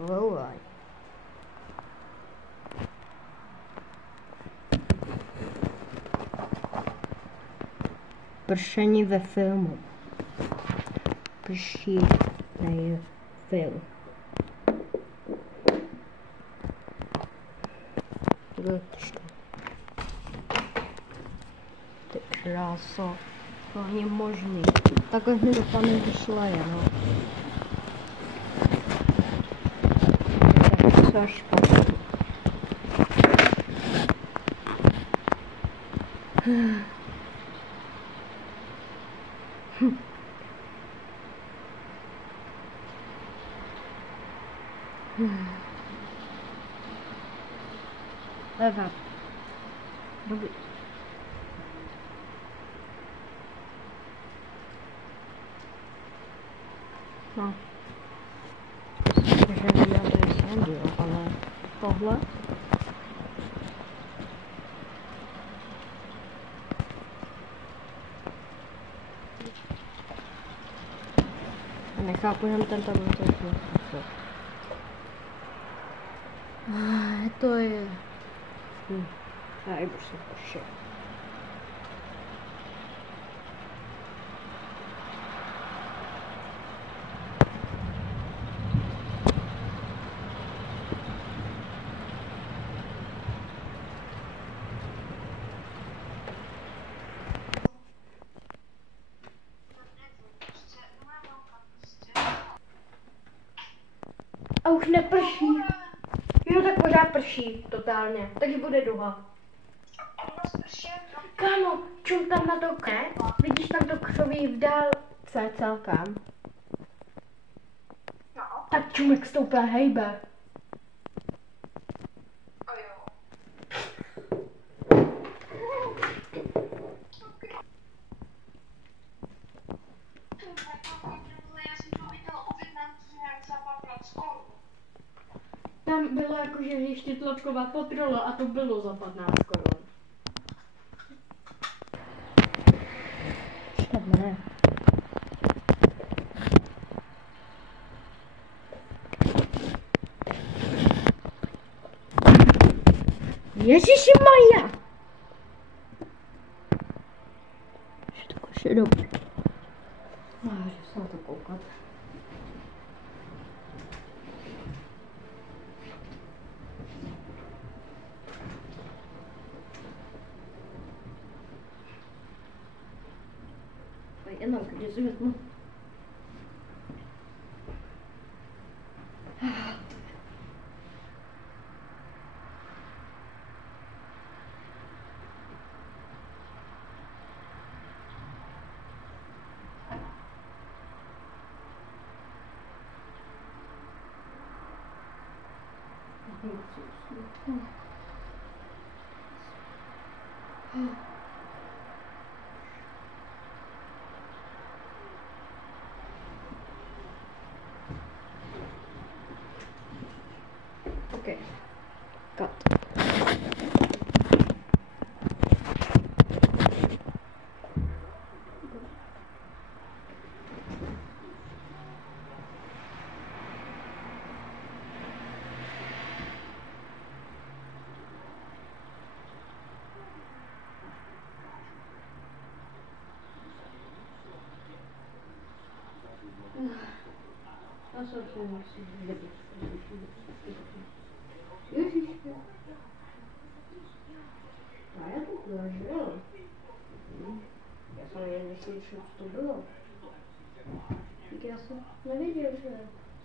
Volaj. Pršení ve filmu. Prší je film. Ty kráso. To není možný. Takhle mi dopadne, když leje, no. Co špatně. Leva. Dobrý. No. Takže nedělám tady srandu, ale tohle. Nechápu, že tento může. To je... Tady prostě pošel. A už neprší. Jo, tak pořád prší, totálně. Takže bude duha. Kámo, čum tam na to ne? Vidíš tam to křoví v dálce celkem? No. Tak čum, jak stoupá hejbe. A jo. Já jsem to viděla objednat nějak za 15 korun. Tam bylo jakože ještě tlačková kontrola a to bylo za 15 korun. Ne. Ježiši Maria! Všechno je dobré. Že se na to koukat. Jenom, když si vezmu. Okay. Cut. Já to zažil. Já jsem jen neslyšel, co to bylo. Tak já jsem nevěděl, že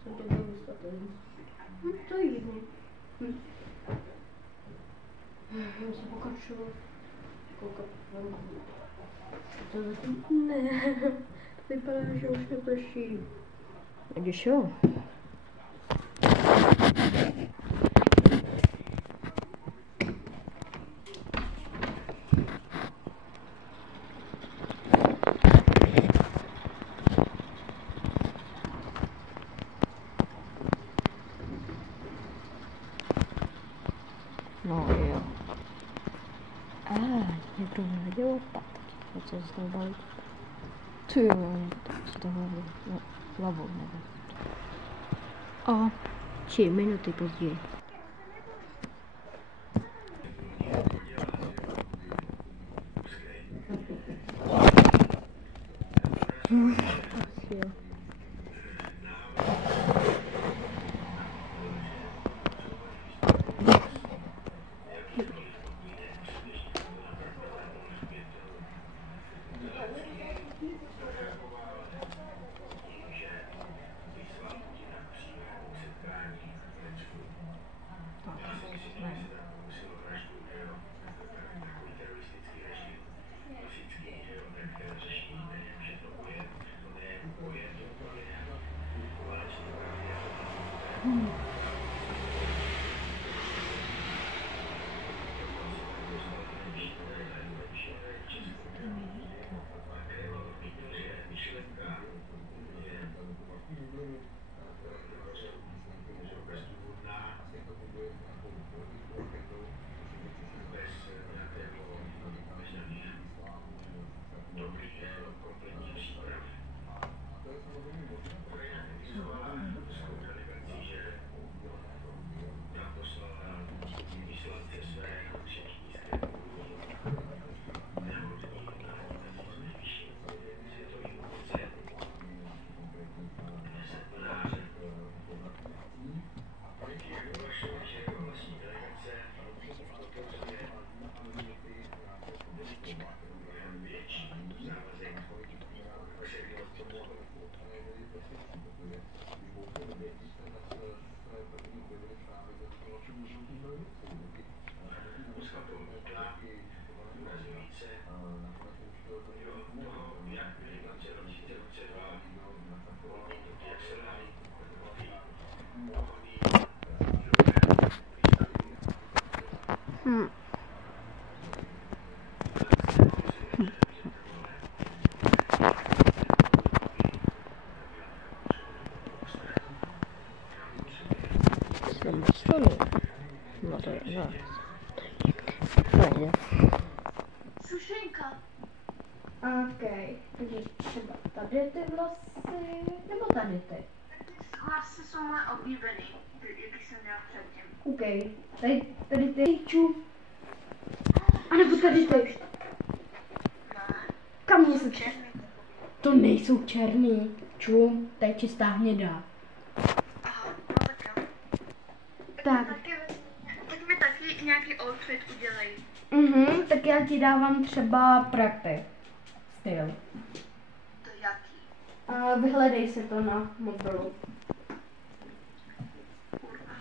jsem to byl vystavený. To je jiný. Já jsem pokračoval. Koukat venku. To zatím ne. Vypadá, že už neprší. Když jo. No jo. Někdo mi hodil opatky. A co se tam baví? Ty jo, co to hlavou, no, hlavou nevím. A 3 minuty později. Asi jo. No to je, no. Fajně. Sušenka. Okay. Takže třeba tady ty vlasy, nebo tady ty? Ty vlasy jsou moje oblíbený, jaký jsem měla předtím. OK. Tady ty ču. A nebo tady ty. Ne. Kam mě se to nejsou černý. Čum, to je čistá hnědá. Aha, no tak jo. Tak. Tak mi taky nějaký outfit udělej. Tak já ti dávám třeba Prepy styl. To jaký? Vyhledej si to na mobilu. Kurva.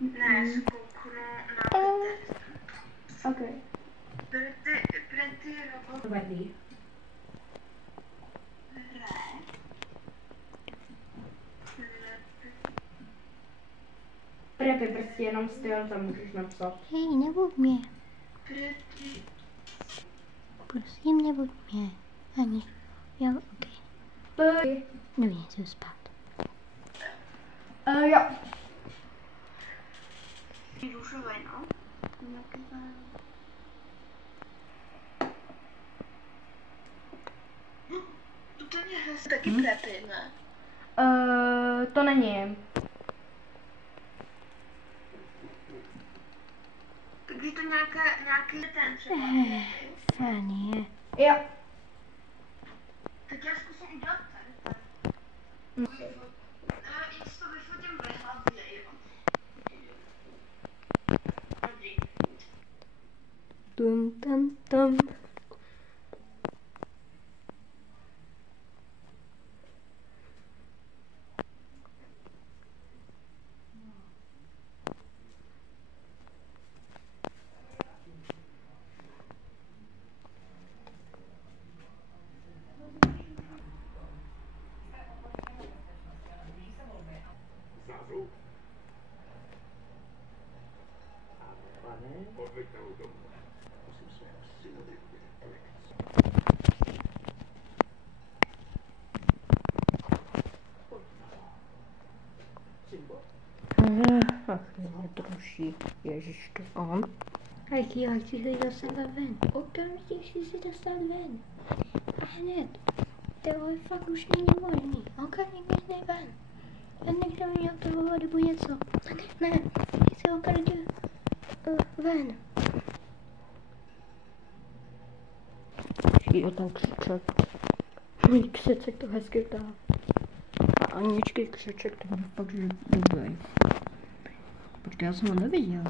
Ne, zkouknu na Pinterest. OK. Pretty robot. Vadí. Prepy prostě jenom styl, tam můžeš napsat. Hej, nebuď mě. Pretty. Prosím, nebuď mě. Ani. Jo, ok. Dobrý, jdu spát. Jo. Růžové, no. To je hezky. Taky Pretty, ne? To není. Takže to nějaký ten třeba. Fajně. Jo. Tak já zkusím udělat tady. Já si to vyfotím ve hlavě, jo. Dobrý. Tum, tam, tam. Ach, mě to ruší. Ježiš, to on. Hejky, já chci se dostat ven. Okamžitě chci se dostat ven. A hned. Tohle fakt už není možný. Okamžitě ven. Někdo mi měl to volat nebo něco. Ne, chci opravdu ven. Jo, tam křiček. Můj křiček to hezky dá. A Aničky křiček to byl fakt, že dobrý. Počkej, já jsem ho neviděl.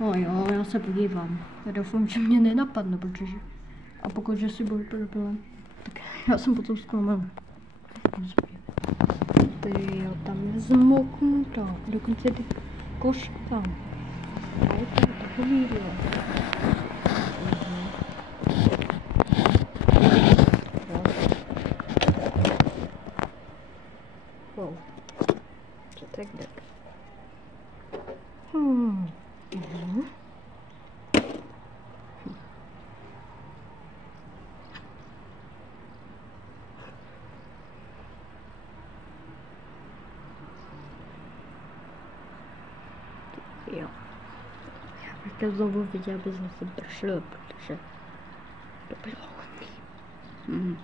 No jo, já se podívám. Já doufám, že mě nenapadne, protože... A pokud že si budu problém, tak já jsem potom zklamal. Jo, tam je zmoknuto. Dokonce ty košky tam. A je to takový, jo. Wow. Co tak jde? Jo. Já bych to znovu viděl, aby zase pršlo, protože to bylo hodný.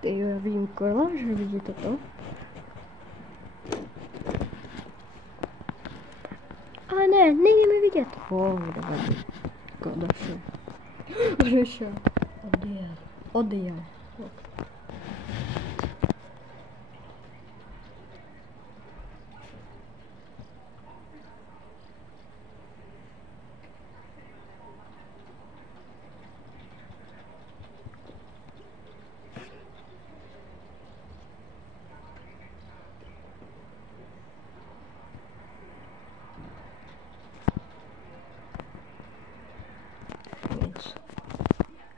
Ty jo, já vidím kola, že vidíte to? Ale ne, nejde mi vidět. Dobrý. Odešel. Odešel. Odjel.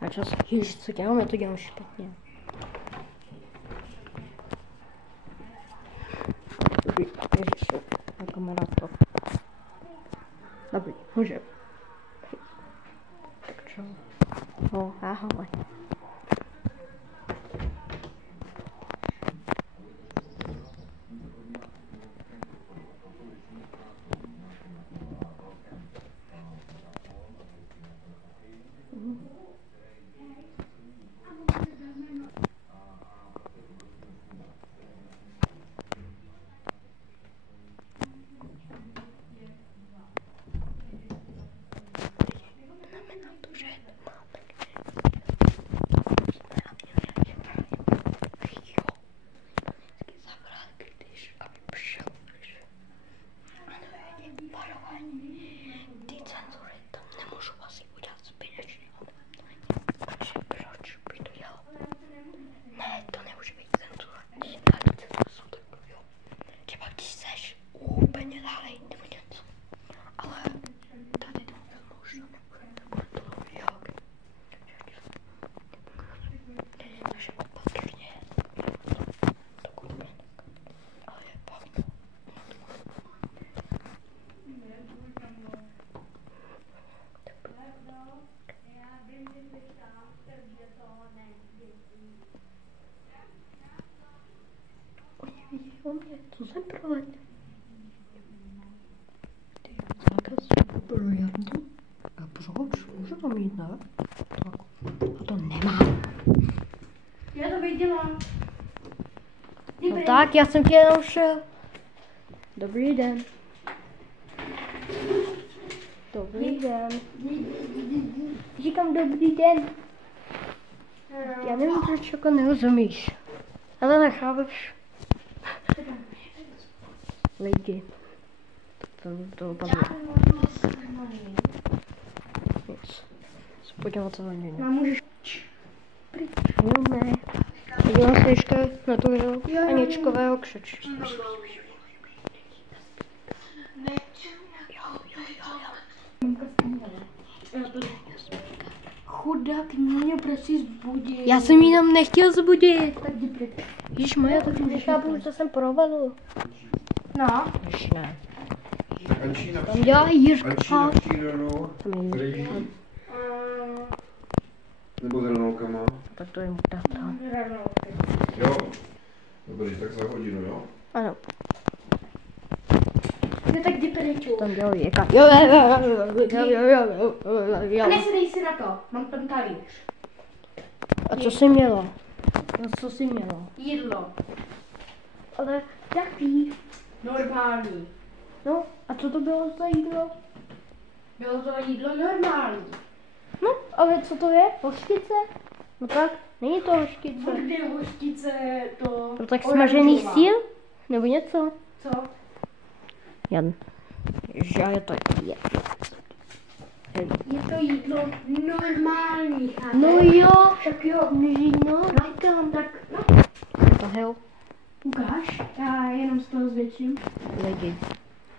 A čas, ježiš, co dělám? Já to dělám špatně. Ježiš, na kamera to. Dobrý, může. Tak čo? No, ahoj. Co jsem provedl? Zákaz projezdu? A proč? Můžu to mít, ne? Tak. A to nemám. Já to viděla. No tak, já jsem tě jenom šel. Dobrý den. Dobrý den. Říkám dobrý den. Já nevím, proč jako nerozumíš. Ale nechápeš. Lidi. To dopadlo. Nic. Podívat se na něj. Můžeš. Jo, ne. Podívám se ještě na to video Aničkového křič. Chudák mě prosím zbudit. Já jsem jí tam nechtěl zbudit. Víš, Maja, tak nechápu, co jsem provedl. No. Už ne. Tam dělá Jirka. Ančina přijde rovnou. Tam je Jirka. Nebo s hranolkama? Tak to je mu táta. Jo. Dobrý, tak za hodinu, jo? Ano, No tak jdi pryč. tam dělal věka. A nesedej si na to, mám tam talíř. A co jsi měla? A co jsi měla? Jídlo. Ale jaký? Normální. No, a co to bylo za jídlo? Bylo to jídlo normální. No, ale co to je? Hořčice? No tak, není to hořčice. Kdy hořčice to... No tak smažený oranžová. sír? Nebo něco? Co? Jan. Že to je. Je to jídlo normální, chápeš? No jo, Tak jo. no, říkám. Tak, no. To hell. Ukáž, já jenom z toho zvětším. Lidi.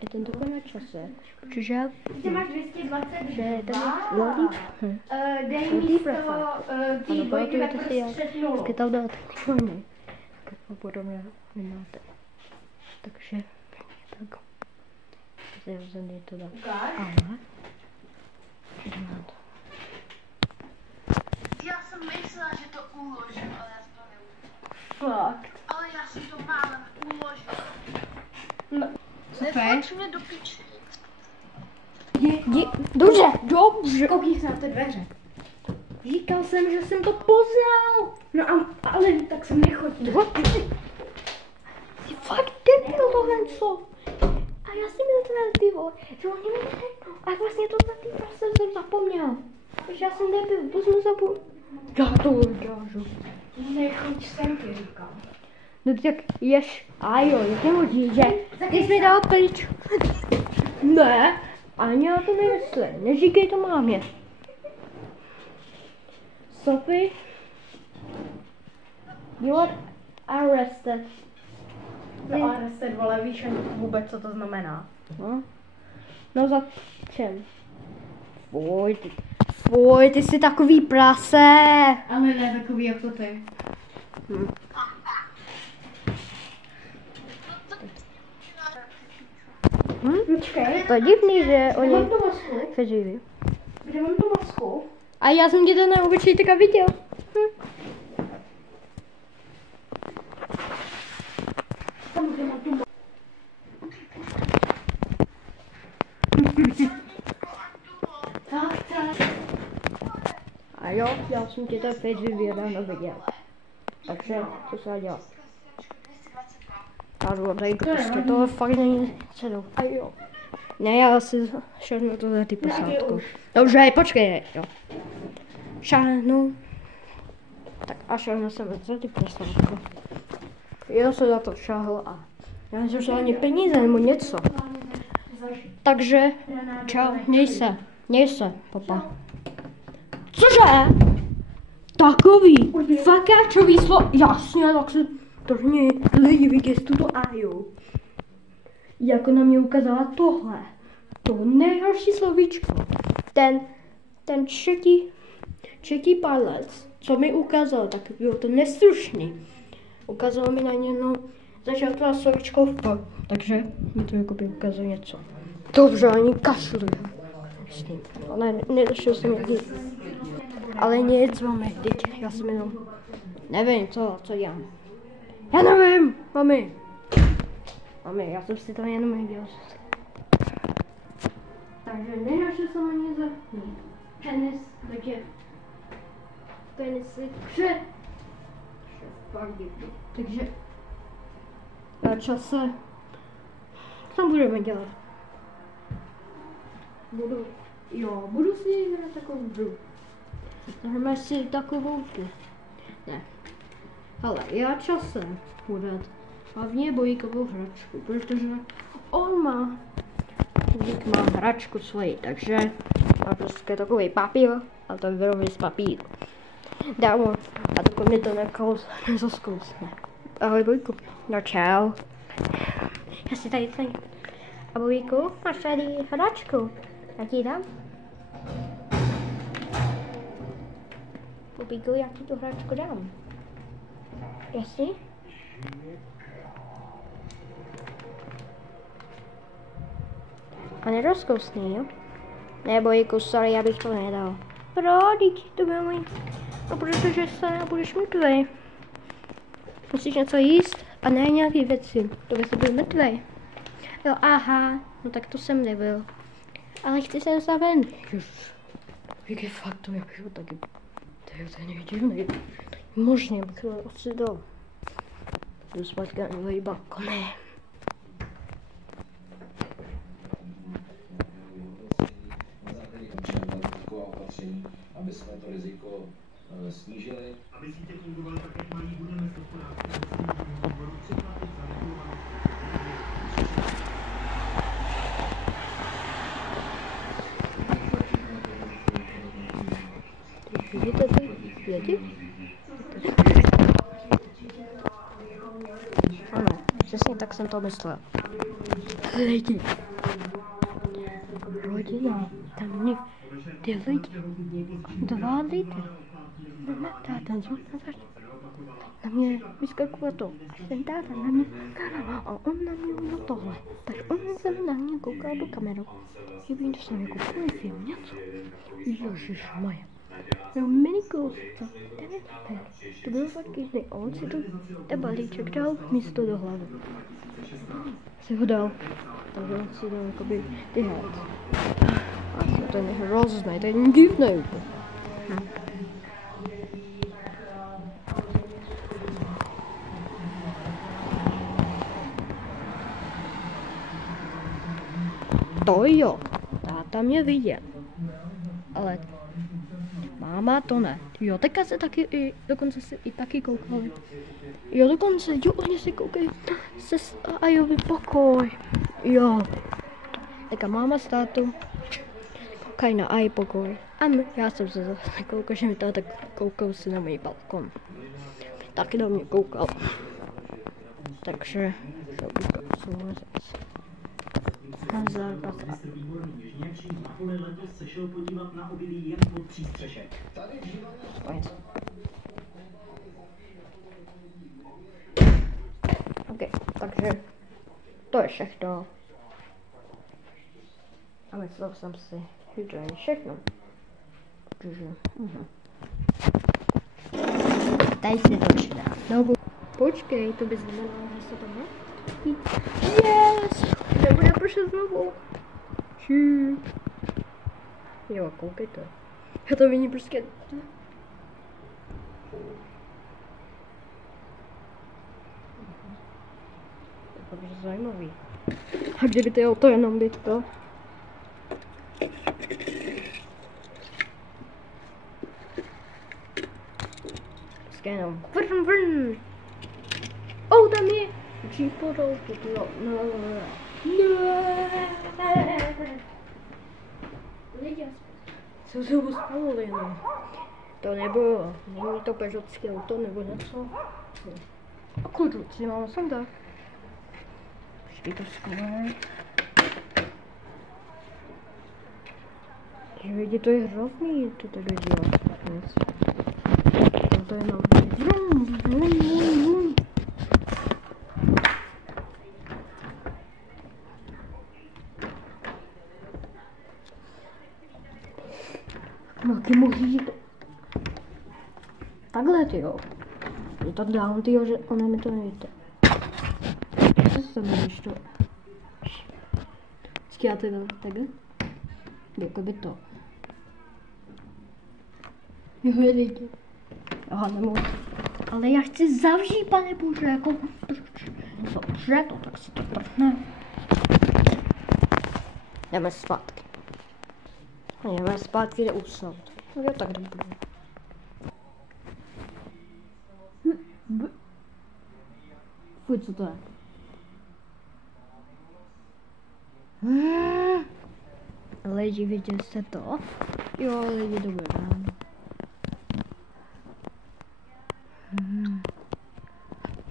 Je ten doba na čase. Čiže Ty máš 222. lodí. Dej Lodí místo prefa. té Ano, dvojky pamatujete si, jak prostřed nulu. tam dát klony. Tak podobně nemáte. Takže tak. Zjevzený to dá. Ukáž. Ale. Jdeme to. Já jsem myslela, že to uložím, ale já jsem to neuložil. Fakt. Ale já jsem to málem uložil. No, Netlač mě do piči. Dobře. koukni se na ty dveře. Říkal jsem, že jsem to poznal. No ale tak jsem nechotí. Jsi fakt debil tohle co? A já si myslel, ty vole, že oni mi neřeknou. A vlastně to za ty prase jsem zapomněl. Takže já jsem debil, to jsem zapomněl. Já to ukážu. Nechoď sem, ti říkám. No tak ješ. A jo, jak nemůžeš, že? Ty jsi mi dal pryč. Ne, ani já to nemyslím. Neříkej to mámě. Sophie, you are arrested. No arrested, vole, víš ani vůbec, co to znamená. No za čem? Fuj, ty jsi takový prase. Ale ne takový jako ty. Počkej, To je divný, že kde mám oni tu masku? přeživí. Kde mám tu masku? A já jsem tě to na obličeji teďka viděl. Tam, kde mám tu masku. Tak. A jo, já jsem tě to teď ráno viděl. Takže, co se dá dělat? Já tady prostě, tohle fakt není cenou. A jo. Ne, já si šáhnu to za ty posádku. Dobře, počkej, jo. Šáhnu. Tak a šáhnu jsem za ty posádku. Já jsem za to šáhl a já jsem ani peníze nebo něco. Takže, čau, měj se, papa. Cože? Takový, fakáčový slovo, jasně, tak se trhni, lidi vidět tuto áju. Jako na mě ukázala tohle, to nejhorší slovíčko, ten třetí palec, co mi ukázal, tak bylo to neslušný. Ukázal mi na ně, no, začal to slovíčko F, takže mi to jako by ukázal něco. Dobře, ani kašluju. S ním, ale nedošel jsem jak ale nic, mami, teď já jsem jenom, nevím, co dělám. Já nevím, mami, já jsem si to jenom nedělal. Takže nenašel jsem ani za penis, takže penisy vše fakt děkuji. Takže na čase, co budeme dělat? Budu si hrát takovou hru. Hrajeme si takovou tu. Ne. Ale já časem budu dát hlavně Bojíkovou hračku, protože on má hračku svoji, takže má prostě takový papír a to vyrobí z papíru. Dám mu a dokud mi to nezaskousne. Ahoj Bojku. No čau. Já si tady cením. A Bojku, máš tady hračku. Já ti dám. Bobíku, já ti tu hračku dám. Jasně? A nerozkousný, jo? Ne, Bojku, sorry, já bych to nedal. Proč? To bylo můj No protože se nebudeš mrtvej. Musíš něco jíst a ne nějaký věci. To by se byl mrtvej. Jo, aha, no tak to jsem nebyl. Ale chci se dostat ven. Ježiš. Jak je fakt to, jak jo, taky. To je nedivný. Možně bych to asi dal. Jdu zpátky na nový balkony. Aby jsme to riziko snížili. Aby sítě fungovaly tak, jak mají, budeme s hospodářským výboru připlatit za regulovanou. Vidíte ty vědi? Ano, přesně tak jsem to myslel. Lidi. Rodina. Tam mě, ty lidi. 2 lidi. Táta, na mě vyskakuje to. Ten táta na mě a on na mě udělal tohle. Tak on se na mě koukal do kameru. Já vím, že jsem jako film, něco. Ježišmaja. No minikus, to bylo fakt jiný. On si to ten balíček dal místo do hlavy. Si ho dal. Takže on si dal jakoby ty hec. A to je hrozný, to je divný úplně. To jo, táta mě viděl. Ale máma to ne. Jo, teďka se taky dokonce se i taky koukali. Jo, dokonce, jo, oni si koukají se Ajový pokoj. Jo. Teďka máma s tátou koukají na Aj pokoj. A já jsem se zase koukal, že mi táta koukal si na můj balkon. Taky na mě koukal. Takže Ministr Výborný Jižněčí na pole letos se šel podívat na obilí jen pod přístřešek. OK, takže to je všechno. A myslel jsem si, že to je všechno. Takže, tady se začíná. No, počkej, to by znamenalo, že se to má. Yes! Nebude pršet znovu. Čí. Jo, koukejte. Já to vidím prostě. To je zajímavý. A kdyby to jenom být to? Prostě jenom vrn. Oh, tam je! Učí podol, to no. Co se uspalo jenom? To nebylo, není to pežotské auto nebo něco. A kluci mám sem tak. Počkej to skvělé. Že vidí, to je hrozný, to tady dělat. To je jenom vrum. No, ty můžeš jít takhle, tyjo. Je tak down, tyjo, že ona mi to nevíte. Co se tam nevíš to? Já teda takhle? Jakoby to. Jo, je vidět. Aha, nemůžu. Ale já chci zavřít, pane bože, jako dobře, to tak si to trhne. Jdeme zpátky. Jdeme zpátky, jde usnout. No jo, tak dobrý. Fuj, co to je? Lidi, viděli jste to? Jo, lidi, dobré ráno.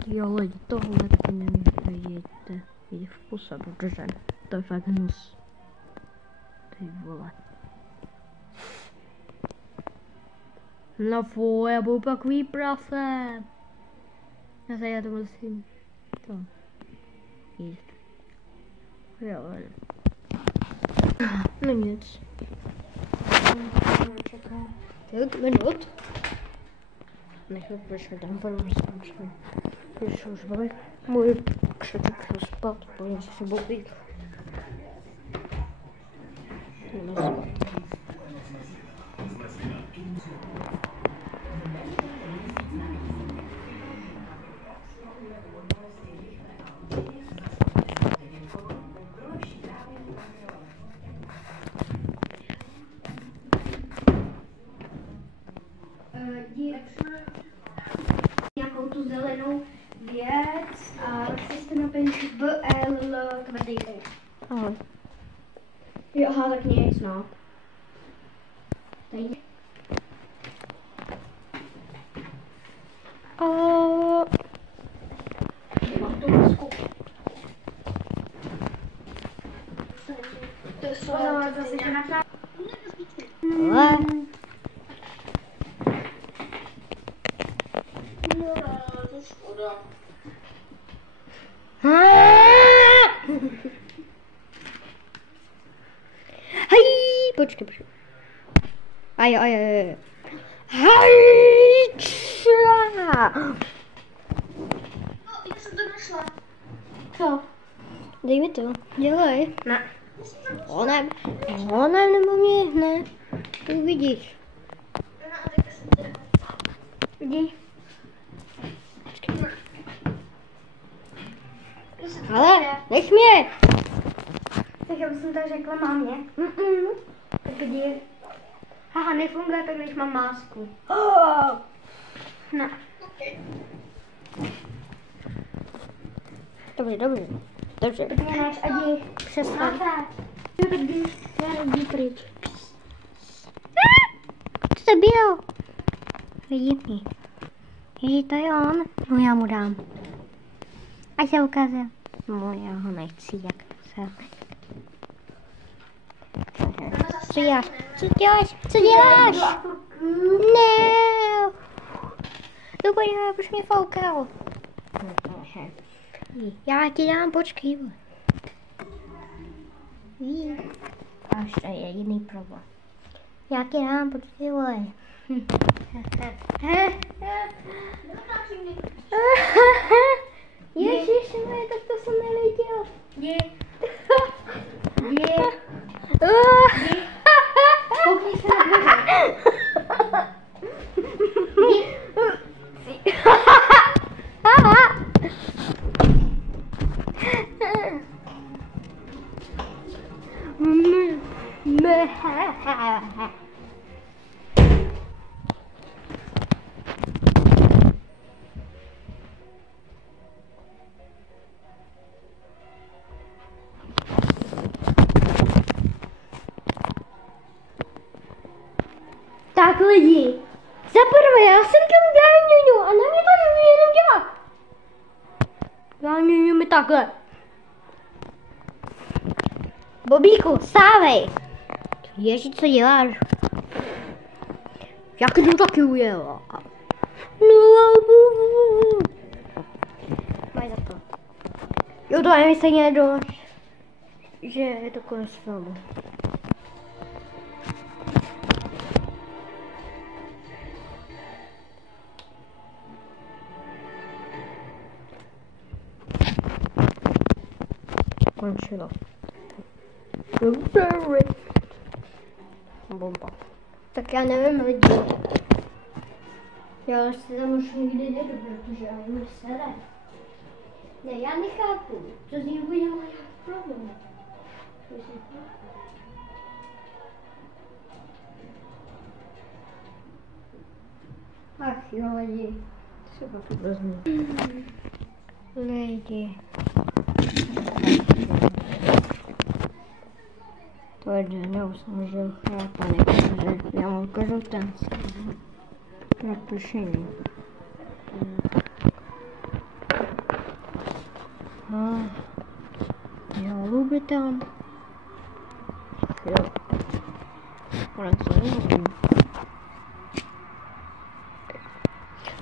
Jo, lidi, tohle taky nevidíte. Vidí v puse, protože to je fakt hnus. Ty vole. No fuj, já budu takový prase. Já to musím to jíst. Jo, no nic. Čekám. 5 minut. nechat počkat tam informace. Když už baví, můj křeček šel spát, pojďme si sebou pít. Jdeme spát. Nějakou tu zelenou věc a si jste napíš BL tvrdý. Ahoj. Jo, aha, tak nic, no. Tady. Mám tu masku. To jsou zase tě nakrát. Hej, počkej. Aj. Hej, Já jsem to našla. Co? dej mi to, dělej. Ne. Onem nebo mě, ne. Uvidíš. Jdi. Ale, nech mě. Tak já bych tak řekla mámě. Tak jdi. Haha, nefunguje tak, když mám másku. Ne. Dobře. Tak mě než a jdi. Přestaň. Jo, tak jdi pryč. Co to bylo? Vidím. Ježi, to je on. No já mu dám. Ať se ukazuje. No já ho nechci, jak se. Co děláš? Ne. Dobrý, proč mě foukal? Já ti dám, počkej. Až to je jiný problém. Já ti dám, počkej, vole. Ježišmarja, tak to jsem neviděl. Jdi. Koukni se na dveře. Tak lidi, za prvé já jsem tam gáňuňu a na mě to nemůže jenom dělat. Gáňuňu mi takhle. Bobíku, stávej. Ježi, co děláš? Jak to taky ujela? No, máš za to. Jo, to je mi stejně dost, že je to konec filmu. Končilo. Bomba. Tak já nevím, lidi. Já si tam už nikdy nejdu, protože já jim sere. Ne, já nechápu. Co z ní bude můj problém? Ach jo, lidi. Se to vezmu. Lidi. To je neusmažil chápaný, protože já mám kožutenství na pršení. Žaluby tam. Jo. Konec nevím.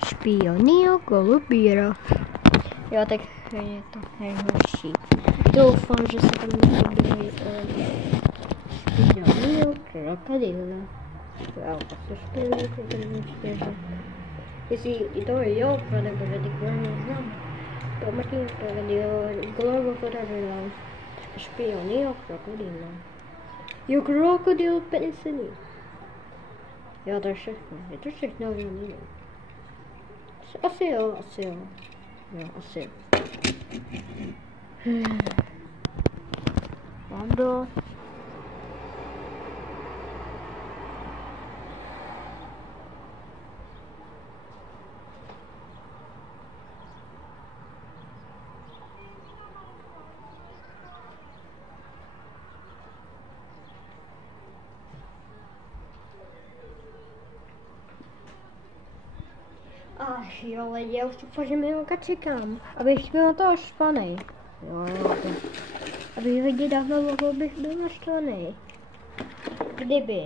Špionýho kolubíra. Jo, tak je to nejhorší. Doufám, že se tam neobjeví špionýho krokodýla. Jo, asi špionýho krokodýla. Jestli i to jo, protože ty kvůli neznám. To Martin Glovo Federal. Špionio krokodýla. Jo, krokodýl penicilin. Jo, to je všechno. Je to všechno víme. Asi jo. Jo, asi. Mando. Ach jo, lidi, já už tu fakt milka čekám, abych byl na toho štvanej. Jo, aby lidi dávno mohlo, abych byl naštvanej. Kdyby.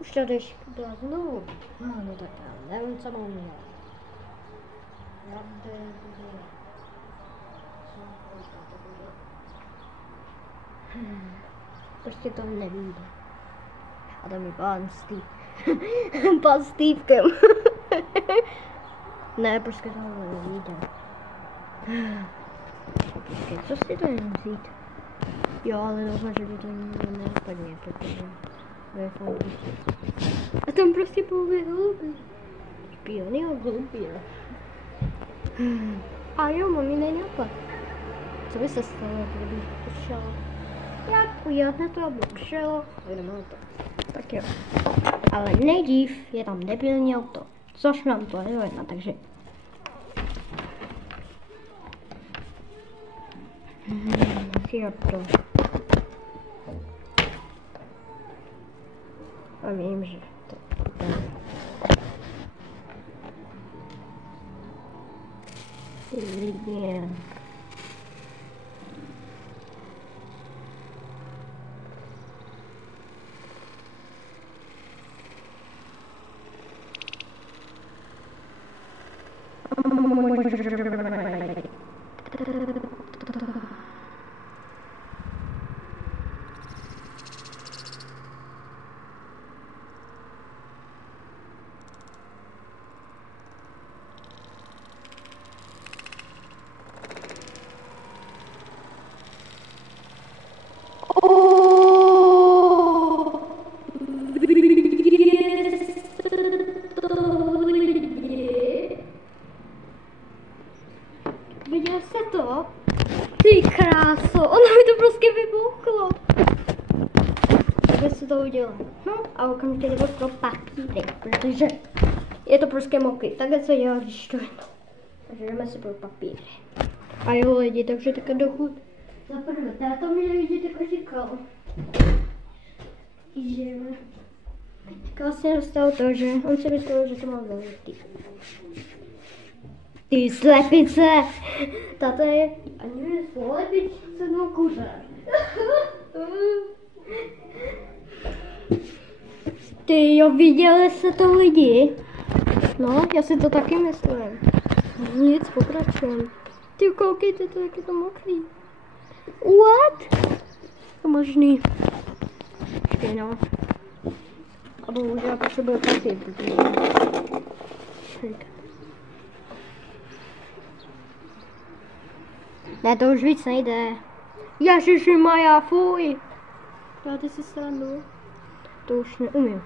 Už tady byla znovu. No tak já nevím, co mám dělat. Prostě to nevíde. A to mi pán Steve. Pán Stevekem. Ne, prostě to nevíde. Počkej, co si to jen vzít? Jo, ale doufám, že to nenapadne, protože to je fakt. A tam prostě pověděl hlouby. Špiony a hloubí. A jo, mám jiný nápad. Co by se stalo, kdybych šel? Jak udělat na to, aby šel? Jdeme na to. Tak jo. Ale nejdřív je tam debilní auto. Což nám to je jedna, takže. Jo to. A vím, že to je. Viděl jste to? Ty kráso, ono mi to prostě vybuchlo. Jak se to udělalo? No a okamžitě jdeme pro papíry, protože je to prostě mokrý. Takhle se dělá, když to je. Takže jdeme si pro papíry. A jo lidi, takže také dochud. Za prvé, táta mi lidi tako říkal. Že vlastně dostal to, že on si myslel, že to má veliký. Ty slepice! Tata je ani ne slepice, no kuře. Ty jo, viděli se to lidi? No, já si to taky myslím. Nic, pokračujem. Ty koukejte, to jak je to mokrý. What? To možný. Počkej, no. A bohužel potřebuji papír, protože... Ne, to už víc nejde. Ježiši Maja, fuj. Dáte si srandu. To už neumím.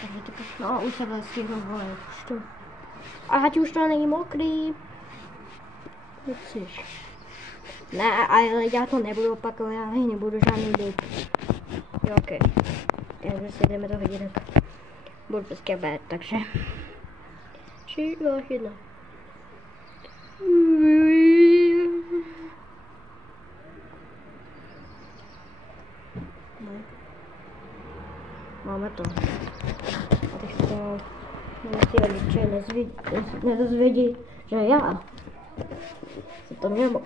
Takže to no, už se vlastně rozvolí. A ať už to není mokrý. Co chceš? Ne, ale já to nebudu opakovat, já nebudu žádný dip. Jo, ok. Takže si jdeme to vidět. Budu prostě bad, takže. 3, 2, 1. Máme to. Abych to ty rodiče nedozvědí, že já se to nemohl.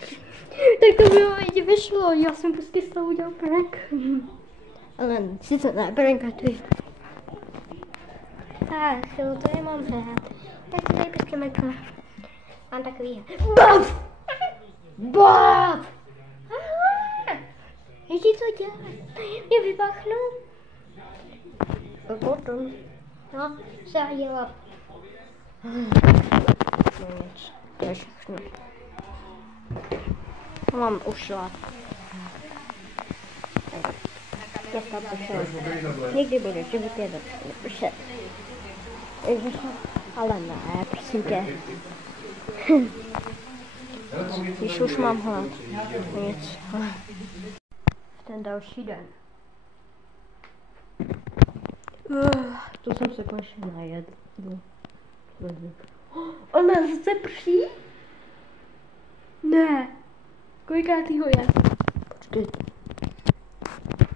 Tak to bylo lidi vyšlo, já jsem prostě z toho udělal prank. Ale sice ne, prank a ty. Tak, jo, to je mám hrát. Tak si tady prostě makla. Mám takový. BAF! BAF! Ještě co dělat? Mě vypachnu. A potom, no, co dělat? No nic, to je všechno. Mám ušla. Dneska pršet. Někdy bude v životě pršet. Ale ne, prosím tě. Když už mám hlad. Nic. Ten další den. Tu jsem se konečně najedl. Ona zase prší? Ne. Kolikátýho je? Počkejte.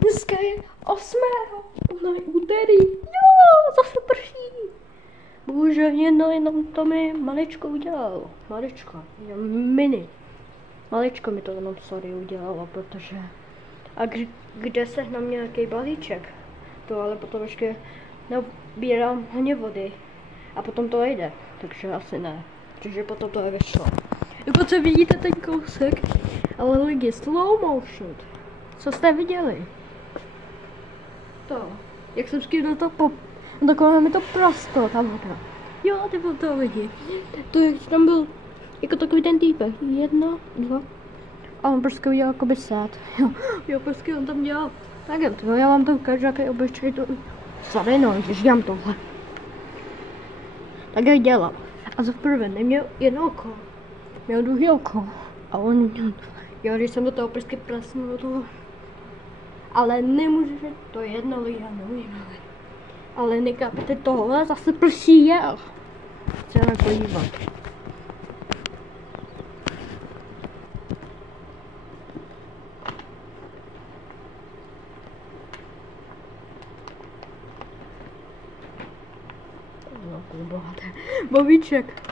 Dneska je 8. Ona je úterý. Jo, zase prší. Bohužel jenom to mi maličko udělalo. Maličko, jenom mini. Maličko mi to jenom sorry udělalo, protože... A kde sehnám nějaký balíček? To ale potom ještě nabírám hodně vody. A potom to jde, takže asi ne. Takže potom to nevyšlo. Dokonce vidíte ten kousek, ale lidi, slow motion. Co jste viděli? To, jak jsem skýdl to takové mi to prosto, ta voda. Jo, ty to lidi. To jak tam byl, jako takový ten týpek. 1, 2. A on prostě udělal jako by set. Jo, prostě on tam dělal. Tak jo, já vám to ukážu, jaký obyčej to... Sorry, no, když dělám tohle. Tak jak dělal. A za prvé neměl jedno oko. Měl druhý oko. A on měl... Jo, když jsem do toho prostě plesnul do toho. Ale nemůžu, to je jedno, já nevím. Ale nechápete tohle, zase prší jel. Chci se podívat. Bobíček.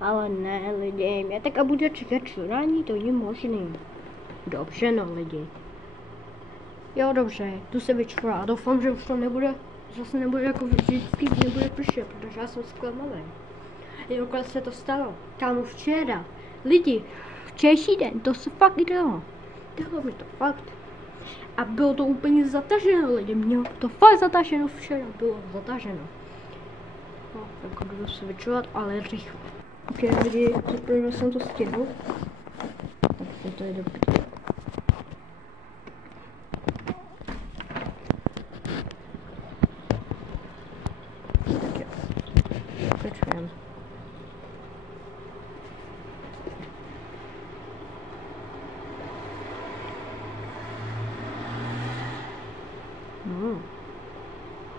Ale ne, lidi, mě tak a bude čekat čurání, to je možný. Dobře, no, lidi. Jo, dobře, tu se vyčurá. Doufám, že už to nebude, zase nebude jako vždycky, nebude pršet, protože já jsem zklamaný. Jednokrát se to stalo. Kámo, včera. Lidi, včerejší den, to se fakt dělo. Dělo mi to fakt. A bylo to úplně zataženo, lidi. Mělo to fakt zataženo včera. Bylo zataženo. No, jako budu se vyčovat, ale rychle. Ok, lidi, zaprvé jsem to stihl. Tak to je dobrý. Tak jo. Počkejme.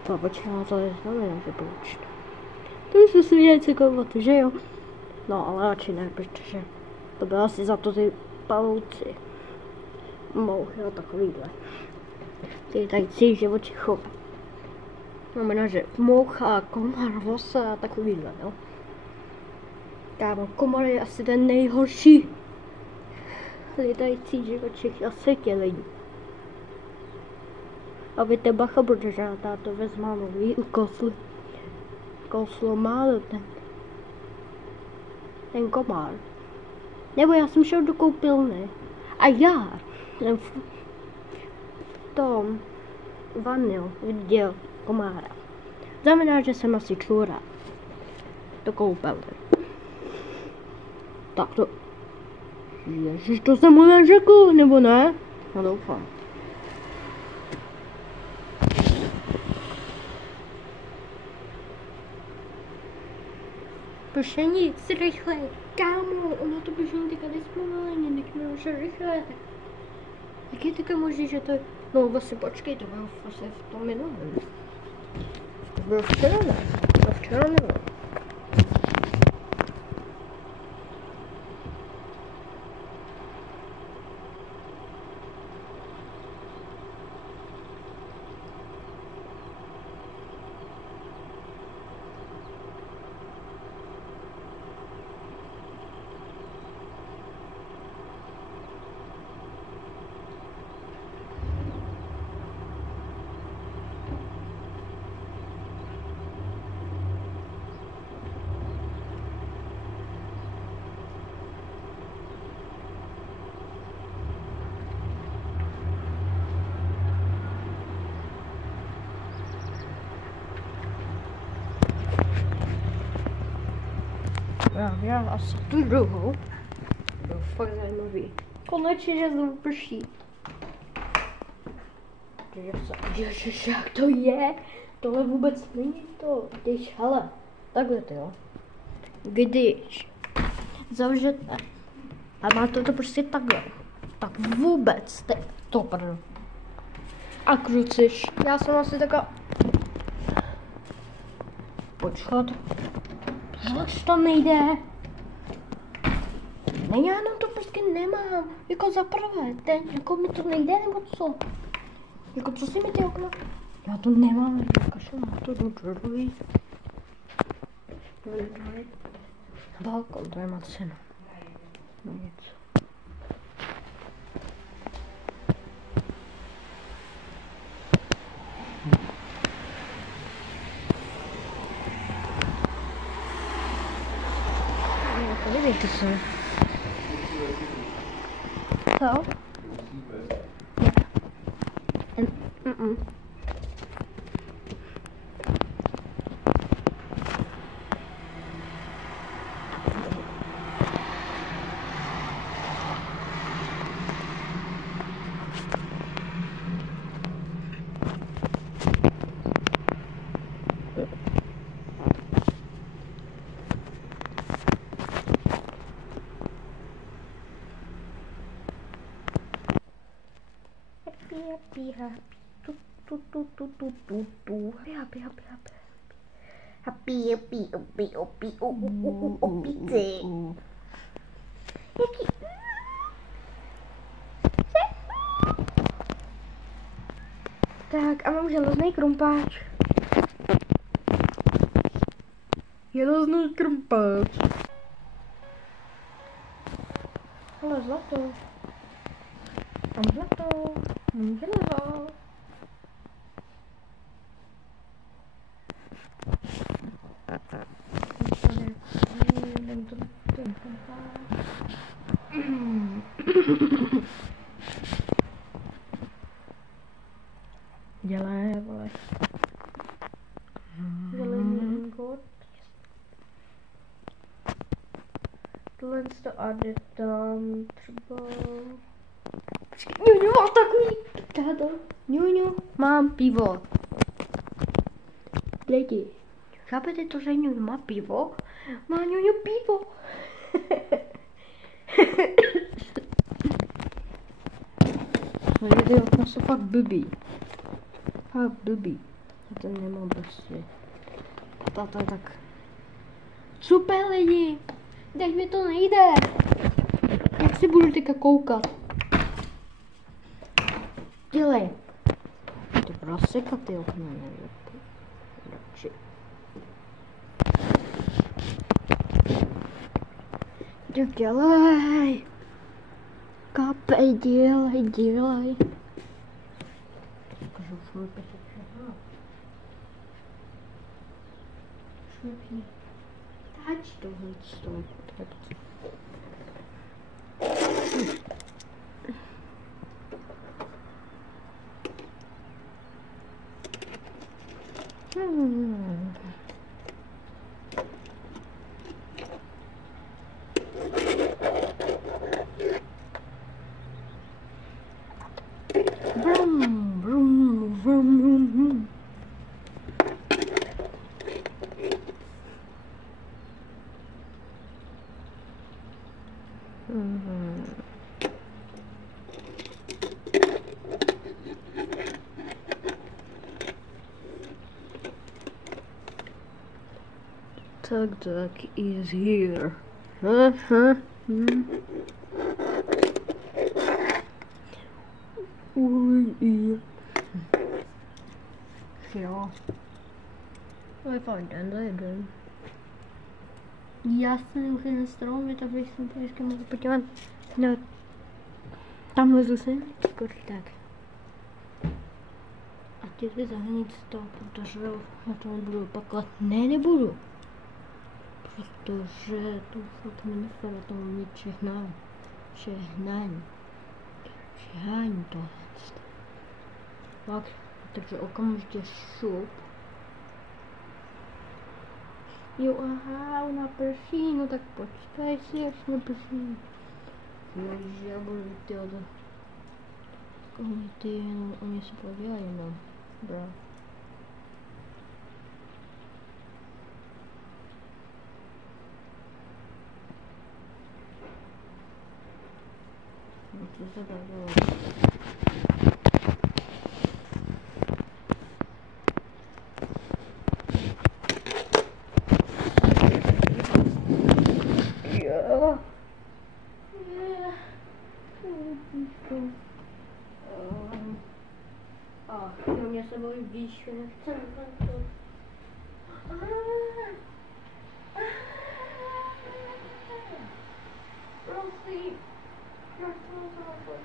To počkám, to je znamená, že počtu. To už se něco kovat, že jo? No, ale radši ne, protože to bylo asi za to ty pavouci. Mouchy a takovýhle. Ty tající živočichové. Znamená, že moucha, komar, vosa a takovýhle, jo? Kámo, komar je asi ten nejhorší lítající živočich na světě, lidi. A víte bacha, protože já táto vezmám nový kouslo málo ten komár. Nebo já jsem šel do koupelny a já jsem v tom vanil viděl komára. Znamená, že jsem asi čůra do koupelny. Tak to... Ježiš, to jsem mu neřekl, nebo ne? No doufám. Pršení, jsi rychlej. Kámo, ono to pršení teďka nespomalení, nechme už rychle. Jak je teďka možný, že to je... No vlastně počkej, to bylo vlastně v tom minulém. To bylo včera, ne? To včera nebylo. Já asi tu druhou. To bylo fakt zajímavý. Konečně, že znovu prší. Ježiš, jak to je? Tohle vůbec není to. Když, hele, takhle to jo. Když zavřete a máte to prostě takhle, tak vůbec to pardon. A kruciš. Já jsem asi taková... Počkat. Proč to nejde? Ne, já na to prostě nemám. Jako za prvé, jako mi to nejde, nebo co? Jako co si mi ty okna? Já to nemám, kašel na to do druhý. Balkon, to je matřeno. No nic. Podívejte se. Co? Happy, tak a mám železný krumpáč. Železný krumpáč. Ale zlato. Mám zlato. Mám železo. Dělej, vole. Zelený ingot. Tohle to a jde tam třeba... Ňuňu, mám takový... Táto. Ňuňu, mám pivo. Lidi, chápete to, že Ňuňu má pivo? Má Ňuňu pivo. Lidi, okna jsou fakt blbý. Fakt blbý. Já to nemám prostě. Tato je tak... Super lidi! Teď mi to nejde! Jak si budu teďka koukat? Dělej! Ty rozsekat ty okna, nevím. Radši. Tak dělej! Kapej, dělej! Šlepni. Tač tohle z toho potřebu. Vroom, vroom, vroom, vroom. Tug Duck is here. Jo. To je fakt den. Já jsem už na stromě, tak bych jsem to ještě mohl podívat. No, tam lezu se, tak. A ty si zahnit z toho, protože já to nebudu opakovat. Ne, nebudu. Protože to fakt nemyslím na tom mít všechnání to. Fakt, takže okamžitě šup. Jo, aha, ona prší, no tak počkej si, až neprší. Ježiš, já budu vidět to. Oni se podělají, no. Bra. No co se tak dělá? Mě se bojí výšku, nechcem to. Prosím, na to západ.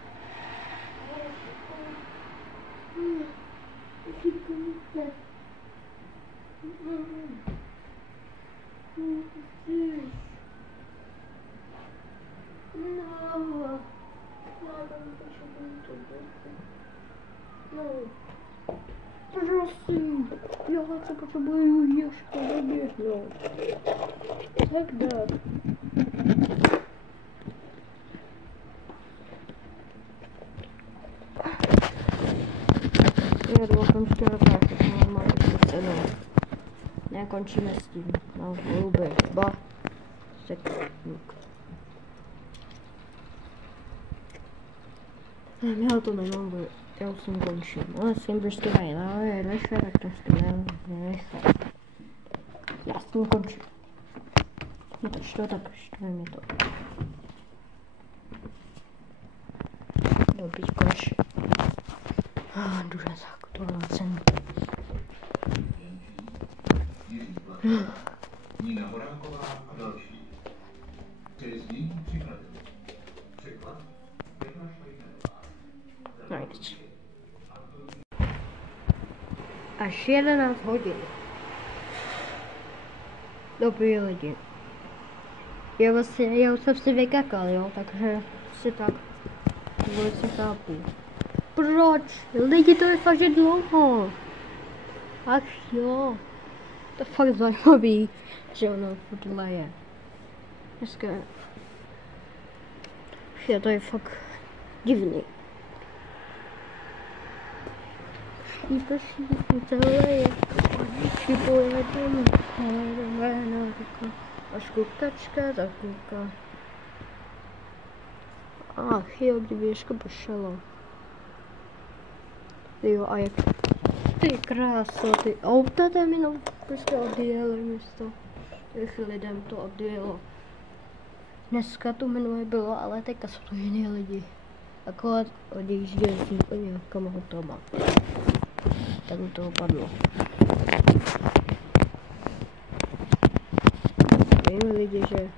No. Prosím, já se potřebuji ještě doběhnout. Tak dát. Já doufám, že to tak mám ještě cenu. Nekončíme s tím. No, hluby. Ba. Sekunduk. Já to nemám, bo já už jsem končil. No, s tím prostě najláve, nešle, tak to s tím nešle. Já s tím končím. No to tak štve mi to. Dobrý koš. Duže zaktuálacen. Nina Horáková a další. Přezdí příklad. Překlad. Nice. Až 11 hodin. Dobrý lidi. Já už jsem si vykakal, jo, takže si tak velice chápu. Proč? Lidi, to je fakt že dlouho. Ach jo. To je fakt zajímavý, že ono tohle je. Dneska je to je fakt divný. Šípe, celé je konečně pojedeme na ruku. Až kukačka za kuka. Ach jo, kdyby ještě pošalo. Jo, a jak ty kráso, ty auta tam jenom prostě odjeli místo. Těch lidem to odjelo. Dneska tu minulé bylo, ale teďka jsou to jiní lidi. Akorát odjíždějí s nějakýma autama. Tak mi to opadlo. Jiní lidi, že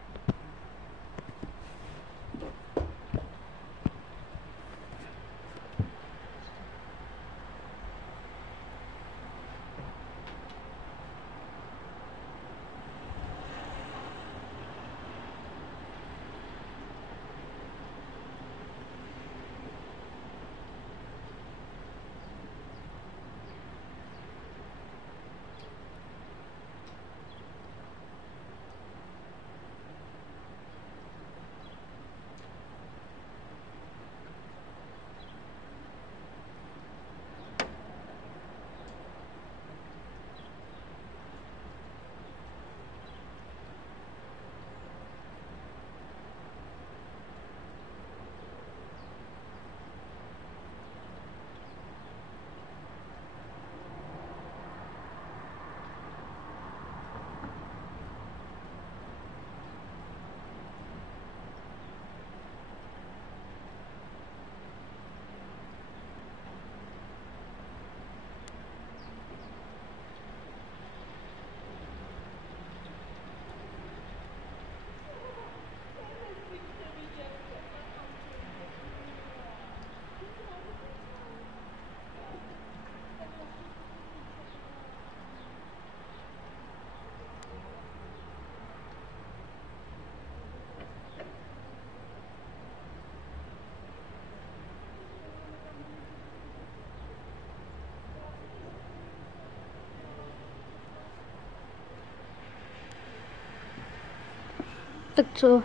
Tak co?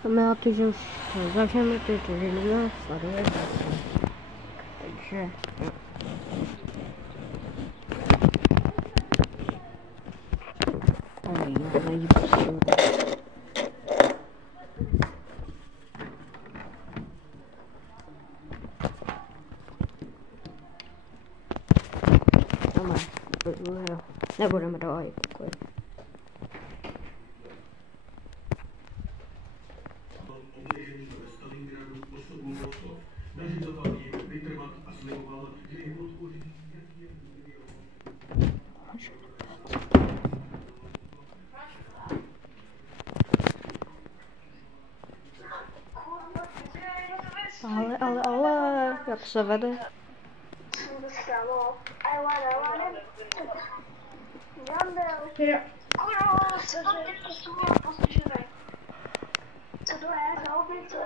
Znamená to, že už začneme teď, že jdeme sledovat zase. Takže... Ale já najdu prostě. Nebudeme dávat pokoj. Ale, jak se vede? Co to je za opice?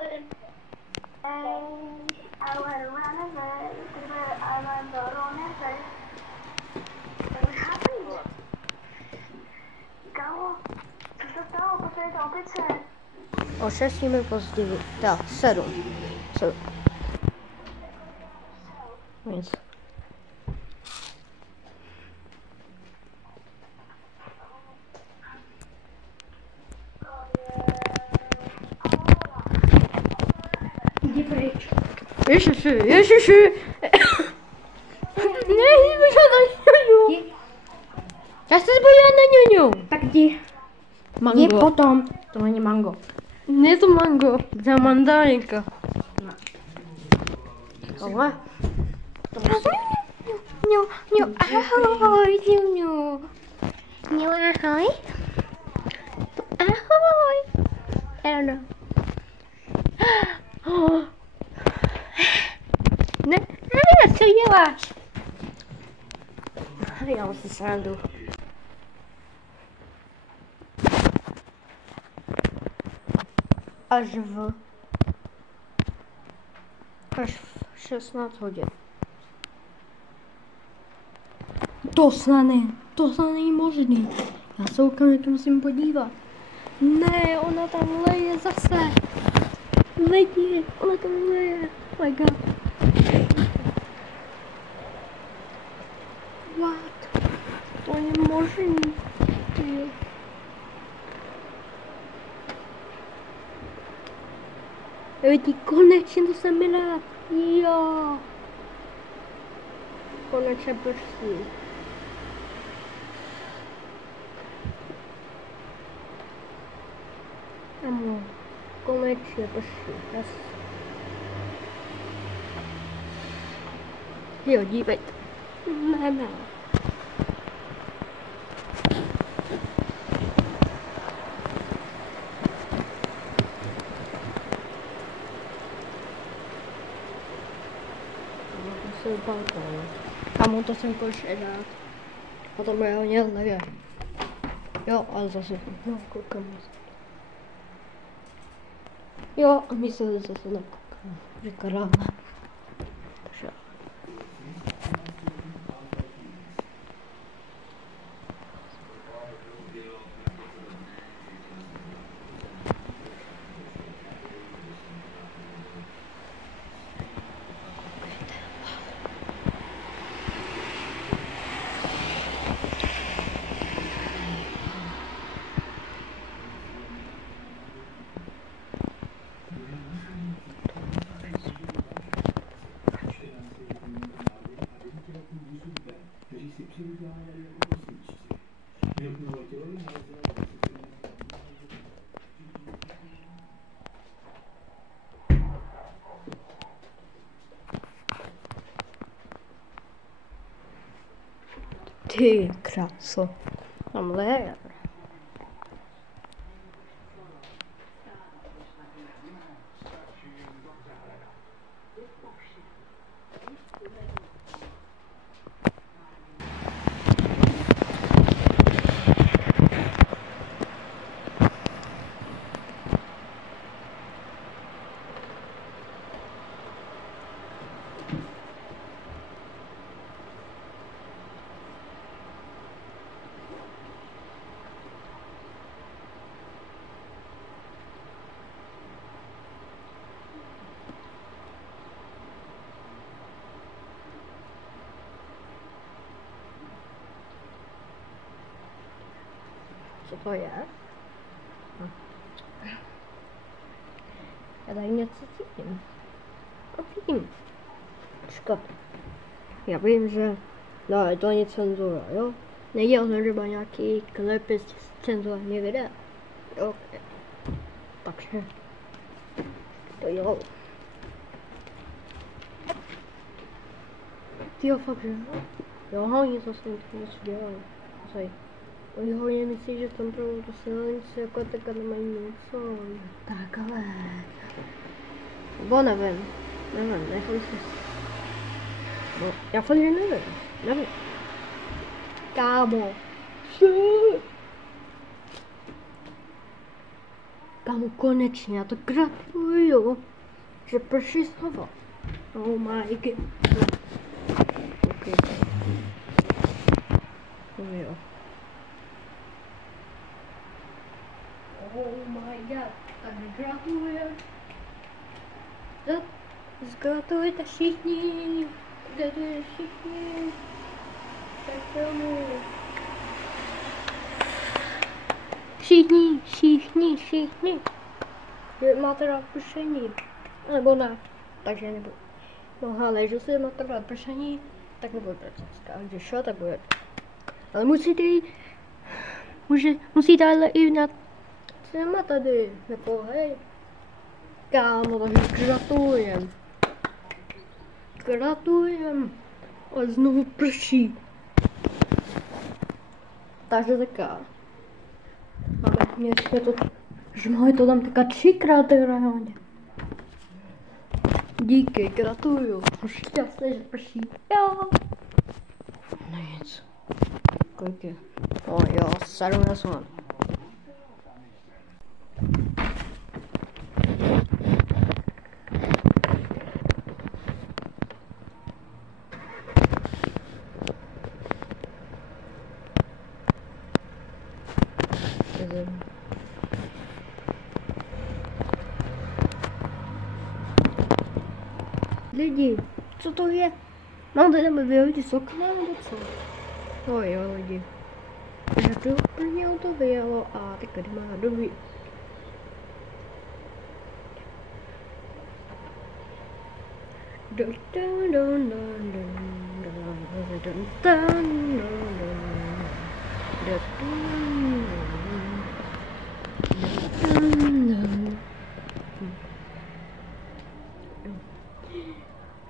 I went around and I went around and what happened? Kámo, co se stalo? To je ta opice. O 6 minut později. Tak, 7. Nic. Jdi pryč. Ježiši. Ne, žádný ňuňu. Já se zbojila na ňuňu. Tak jdi. Mango. Jdi potom. To není mango. Ne to mango, to je mandarinka. Ale... Ňu, ahoj, ňu. Ňu, ahoj. Ahoj. Ano. Ne, co děláš? Já si srandu. Až v 16 hodin. To snad není možný. Já se okamžitě musím podívat. Ne, ona tam leje zase. Lidi, ona tam leje. Oh my god. What? To je možný. Ty. Lidi, konečně to se mi dá. Jo. Konečně prší. Amo, konečně prší. Yes. Jo, dívejte. Ne. Kamu to jsem pošel dát. Potom já ho měl nevím. Jo, ale zase. No, koukám. Jo, a my se zase nekoukám. Vykadáme. Takže. Ty kráso. Tam leje. To je? Já tady něco cítím. Cítím. Škoda. Já vím, že... No, je to ani cenzura, jo? Nedělal jsem třeba nějaký klipy z cenzurní videa. Jo, takže... To jo. Jo, fakt, že? Jo, hlavně to jsem něco dělal. Oni hlavně myslí, že tam pro to silnici jako taka nemají něco. Takhle. Bo nevím, nechám si. No, já fakt, že nevím. Kámo. Kámo, konečně, já to gratuluju, že prší slova. Oh my god. Okay. Oh jo. Oh my god, tak gratuluju. Zgratulujte všichni. Gratuluju všichni. Tak filmu. Všichni. Vy máte rád pršení. Nebo ne, takže nebudu. No ale, že si máte rád pršení, tak nebudu dneska. Když šo, tak bude. Ale musíte ale i na téma tady, jako hej. Kámo, takže gratulujem. Ale znovu prší. Takže taká. Máme to tam taká 3krát reálně. Díky, gratuluju. Šťastný, že prší. Jo. No nic. Kolik je? O jo, 17. Lidi, co to je? Mám tady vyhodit z okna nebo co? No jo, lidi. Já to úplně to vyjelo a teď tady má dobrý.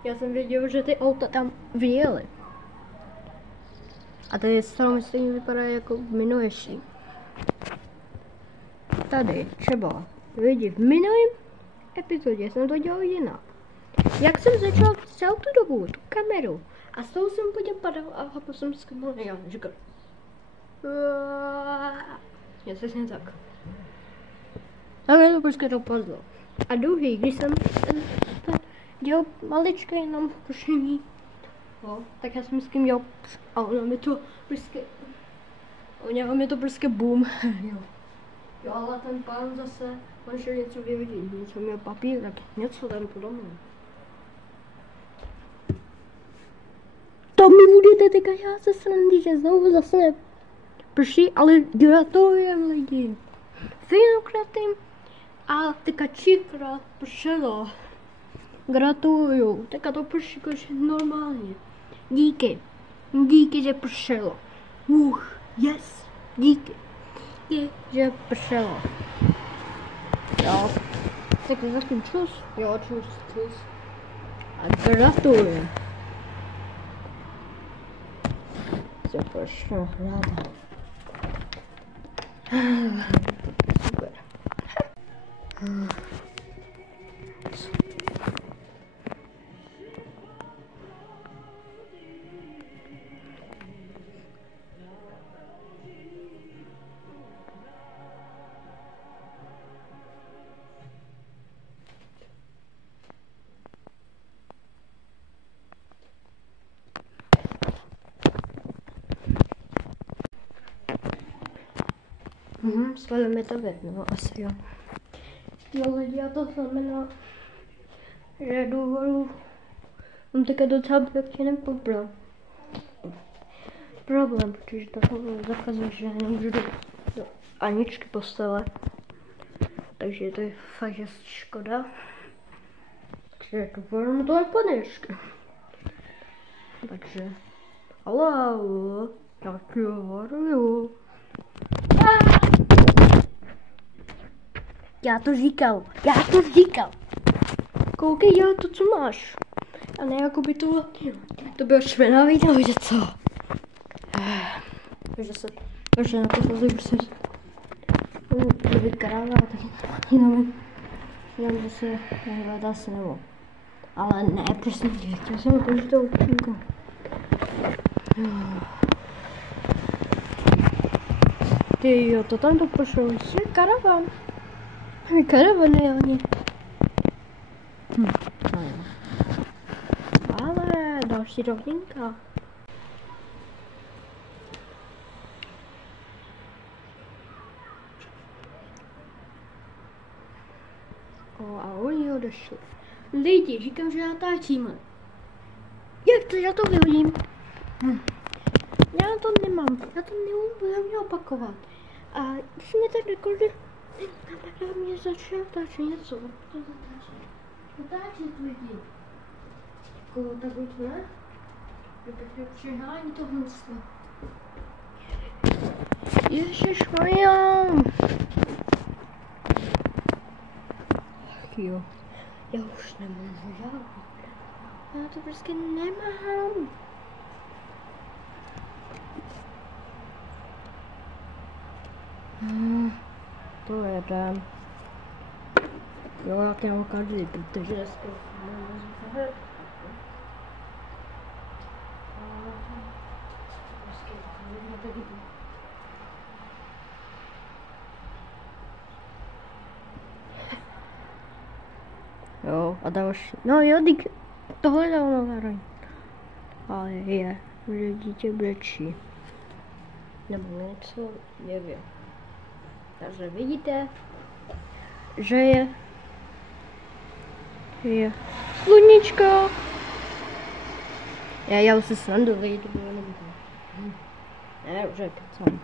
Já jsem věděl, že ty auta tam vyjeli. A tady stalo stejně vypadá jako v minulejší. Tady třeba lidi v minulém epizodě jsem to dělal jinak. Jak jsem začal celou tu dobu, tu kameru, a s tou jsem po něm padal a potom jsem zkoumal, já říkal. Já se sně tak. Ale to prostě dopadlo. A druhý, když jsem dělal maličké jenom pršení, no, tak já jsem s tím dělal a ono mi to prostě boom, jo. Jo, ale ten pán zase, on šel něco vyhodit, něco měl papír, tak něco tam podobné. To mi budete teďka já se srandy, že znovu zase prší, ale gratulujem lidi. Finokratem a teďka 3krát pršelo. Gratuluju, teďka to prší konečně normálně. Díky, že pršelo. Yes, díky, že pršelo. Jo, tak zatím čus. Jo, čus. A gratuluju. Super, ráda. Super. Svalíme to no asi jo. Jo lidi, a to znamená, že důvodu mám teďka docela pěkně nepopral. Problém, protože to zakazuje, že nemůžu do Aničky postele. Takže to je fakt že škoda. Takže doufám, to nepadne ještě. Takže, halo, tak jo, varuju. Já to říkal. Koukej dělat to, co máš. A ne jako by to bylo špinavý, nebo že co? Takže na to zase už se vykrává, tak jenom zase hledá se nebo. Ale ne, prosím tě, chtěl jsem použít to účinko. Ty jo, to tam to pošlo, je karavan. Karavany, oni. No jo. Ale další rovinka. A oni odešli. Lidi, říkám, že natáčíme. Jak to, já to vyhodím? Já to nemám, já to neumím mě opakovat. A když mě tak rekorduje, tak mě začne natáčet něco. Natáčet lidi. Jako takhle to ne? Protože přihání to hnusno. Ježišmarja. Ach jo. Já už nemůžu žádný. Já to prostě nemám. To jedem. Jo, já to mám každý, protože dneska nemůžu. Jo, a další. No jo, tohle dávno zároveň. Ale je, že dítě brečí. Nebo něco, nevím. Takže vidíte, že je sluníčko. Já už se srandu, vidíte, to nebudu. Ne, už je kecám.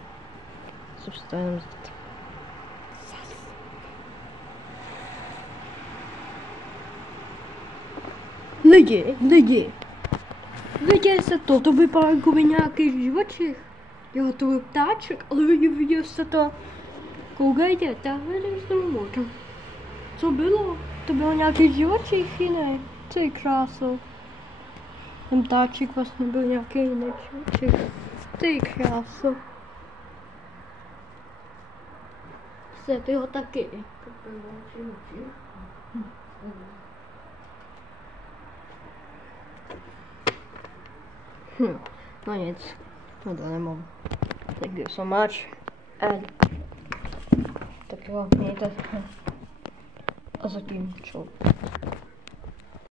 Co se to jenom zdat. Lidi, viděli jste to vypadá jako by nějaký živočich. Jo, to byl ptáček, ale viděli jste to. Koukejte, tahle je znovu. Co bylo? To bylo nějaký živočich jiný. Co je kráso. Ten ptáček vlastně byl nějaký jiný živočich. Ty kráso. Ty ho taky. No nic, no to nemám. Thank you so much. And tak jo, mějte. A zatím čau.